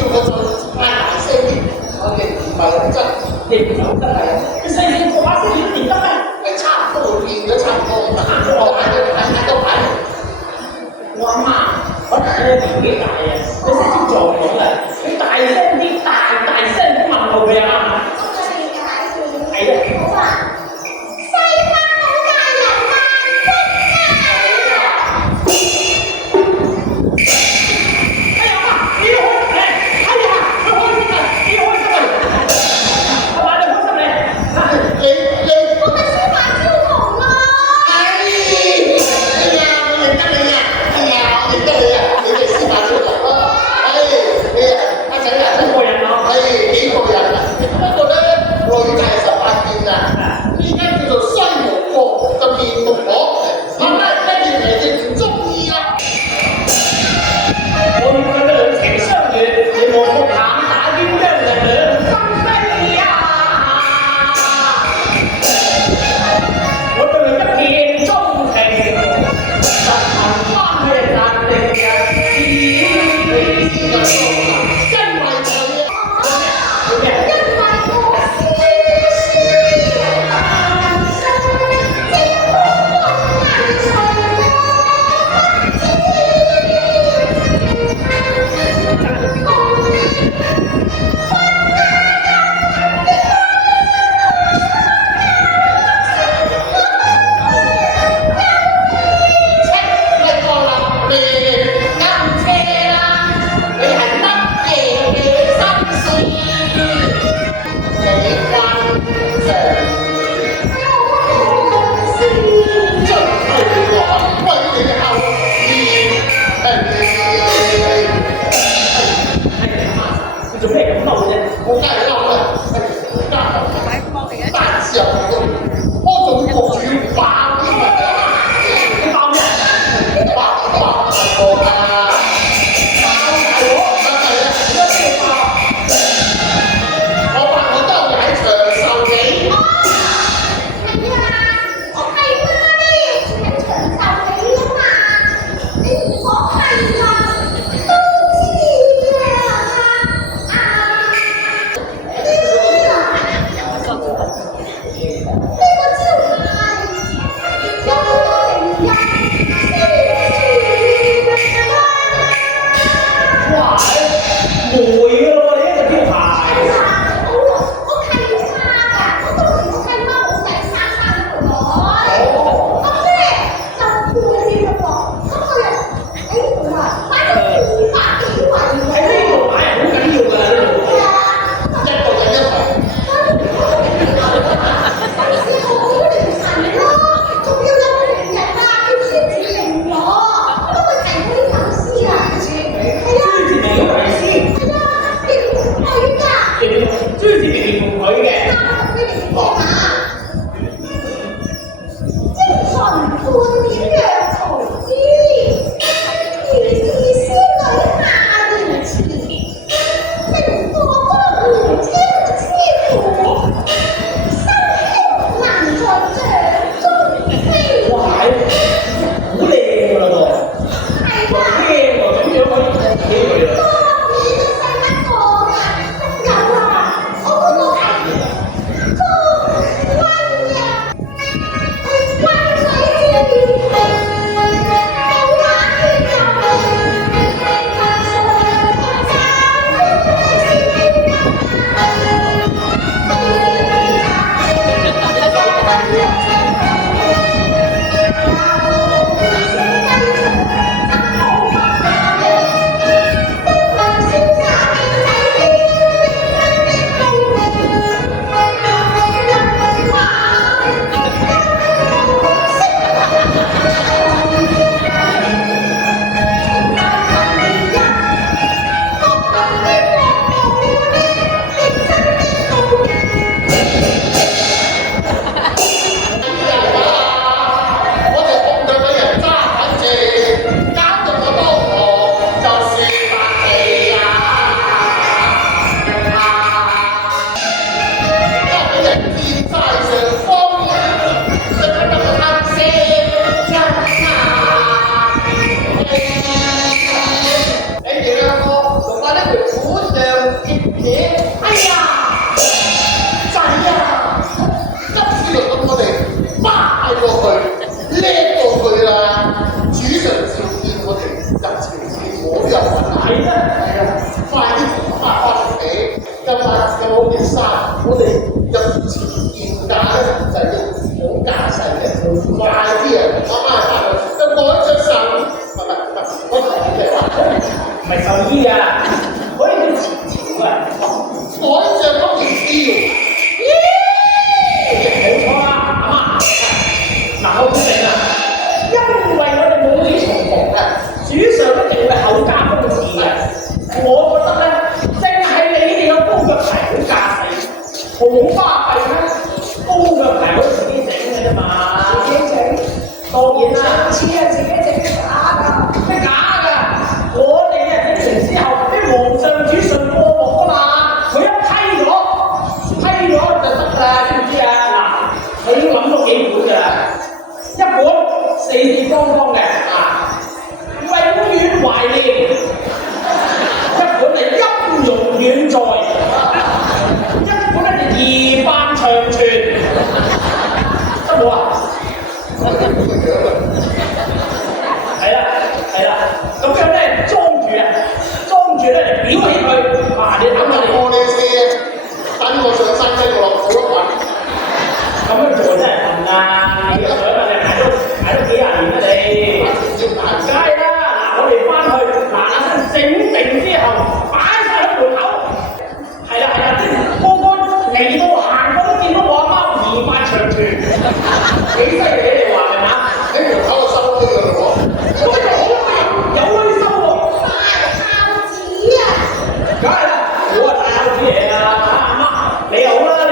叫我做大聲啲，我哋唔係好真，你唔好得係，你細細個把聲要點得咩？係差唔多變咗差唔多，我嗌都擺。我阿媽可能咧年紀大啊，佢識做講啊，你大聲啲，大聲咁問候佢啊！係啊。好啊。哎呀，仔啊，今次輪到我哋巴過去，叻過去啦！主神召見我哋入朝見我都有份係啦，係啊，快啲發翻嚟俾，今晚有件衫，我哋入朝見駕咧就係要好架勢嘅，快啲啊！啱啱翻去，就改著衫，我同你哋話，唔係壽衣啊，嗰啲叫前朝啊，改著嗰件貂。冇錯啦，阿媽。嗱，我決定啦，因為我哋母子重逢啊，主上一定會厚加封賜嘅。我覺得咧，淨係你哋個高腳牌好架勢，好巴閉咩？高腳牌可以自己整嘅啫嘛，自己整。當然啦，似啊自己整假㗎，咩假㗎？我哋啊整成之後，啲皇上主順過目㗎嘛，佢一批咗就得啦，知唔知啊？嗱，佢已經諗到幾本㗎啦，一本四四方方嘅啊，永遠懷念；一本係音容遠在；一本咧就義範長存，得冇啊？係啦，咁樣咧裝住咧嚟表起佢，你諗下你。我哋先，等我上山跟我落苦一咁樣做真係笨啊！你個想啊，你捱咗幾廿年啦你。梗係啦，嗱我哋翻去嗱整定之後，擺晒喺門口。係啦，個個嚟到行過都見到我阿媽義範長存，幾犀利你話係嘛？喺門口度收呢個喎。咁咪有女收喎。大孝子啊！梗係啦，我係大孝子嚟啊！阿媽你好啦。